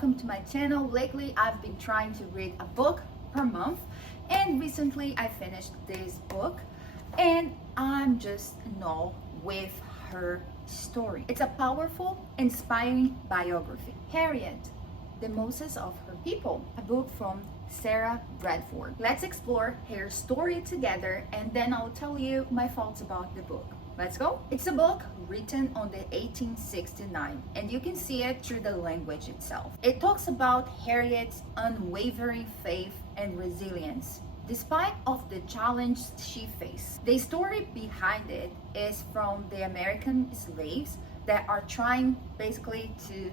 welcome to my channel. Lately I've been trying to read a book per month, and recently I finished this book and I'm just in awe with her story. It's a powerful, inspiring biography. Harriet, the Moses of her people, a book from Sarah Bradford. Let's explore her story together and then I'll tell you my thoughts about the book. Let's go. It's a book written on the 1869 and you can see it through the language itself. It talks about Harriet's unwavering faith and resilience despite of the challenges she faced. The story behind it is from the American slaves that are trying basically to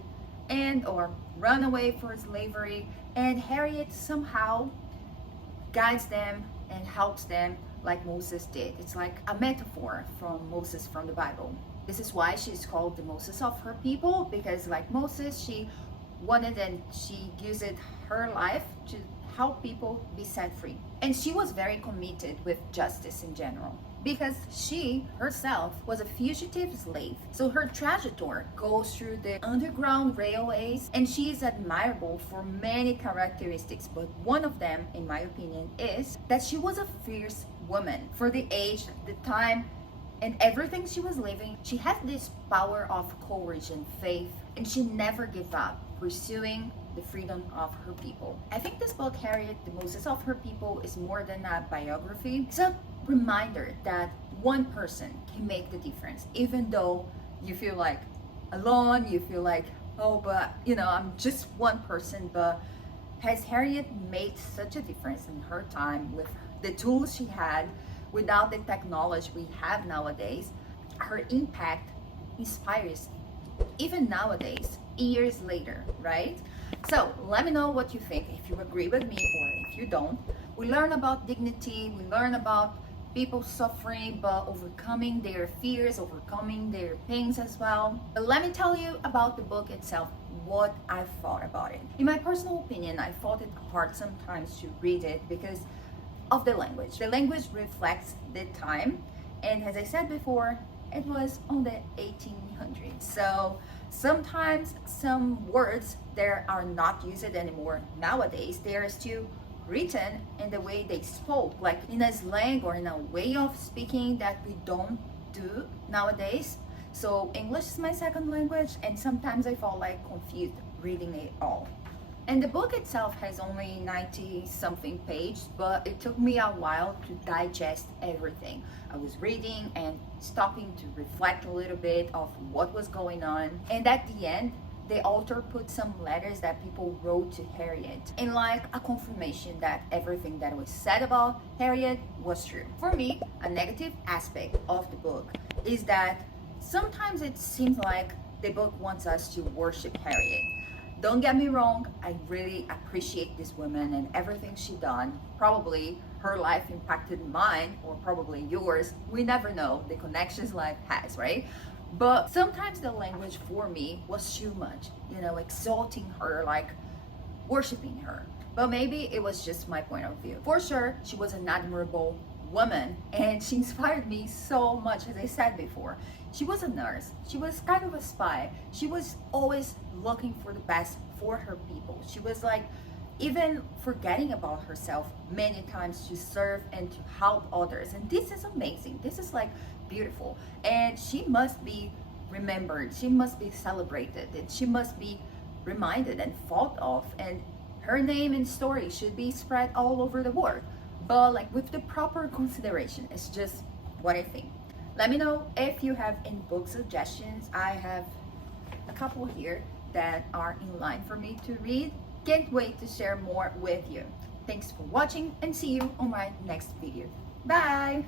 end or run away from slavery, and Harriet somehow guides them and helps them like Moses did. It's like a metaphor from Moses from the Bible. This is why she's called the Moses of her people, because like Moses, she wanted and she used her life to help people be set free. And she was very committed with justice in general, because she herself was a fugitive slave. So her trajectory goes through the underground railways and she is admirable for many characteristics, but one of them, in my opinion, is that she was a fierce woman for the age, the time, and everything she was living. She had this power of courage and faith, and she never gave up pursuing the freedom of her people. I think this book, Harriet, the Moses of her people, is more than a biography. It's a reminder that one person can make the difference, even though you feel like alone, you feel like, oh, but I'm just one person. But has Harriet made such a difference in her time with the tools she had, without the technology we have nowadays? Her impact inspires even nowadays, years later, right? So let me know what you think, if you agree with me or if you don't. We learn about dignity, we learn about people suffering but overcoming their fears, overcoming their pains as well. But let me tell you about the book itself, what I thought about it. In my personal opinion, I thought it hard sometimes to read it because of the language. The language reflects the time, and as I said before, it was on the 1800s. So sometimes some words that are not used anymore nowadays, they are still written in the way they spoke, like in a slang or in a way of speaking that we don't do nowadays. So English is my second language, and sometimes I felt like confused reading it all. And the book itself has only 90 something pages, but it took me a while to digest everything. I was reading and stopping to reflect a little bit of what was going on. And at the end, the author put some letters that people wrote to Harriet, and like a confirmation that everything that was said about Harriet was true. For me, a negative aspect of the book is that sometimes it seems like the book wants us to worship Harriet. Don't get me wrong, I really appreciate this woman and everything she done. Probably her life impacted mine, or probably yours. We never know the connections life has, right? But sometimes the language for me was too much, exalting her, like worshiping her. But maybe it was just my point of view. For sure, she was an admirable woman and she inspired me so much. As I said before, she was a nurse, she was kind of a spy, she was always looking for the best for her people. She was like even forgetting about herself many times to serve and to help others, and this is amazing. This is like beautiful, and she must be remembered, she must be celebrated, and she must be reminded and thought of, and her name and story should be spread all over the world, but like with the proper consideration. It's just what I think. Let me know if you have any book suggestions. I have a couple here that are in line for me to read. Can't wait to share more with you. Thanks for watching and see you on my next video. Bye!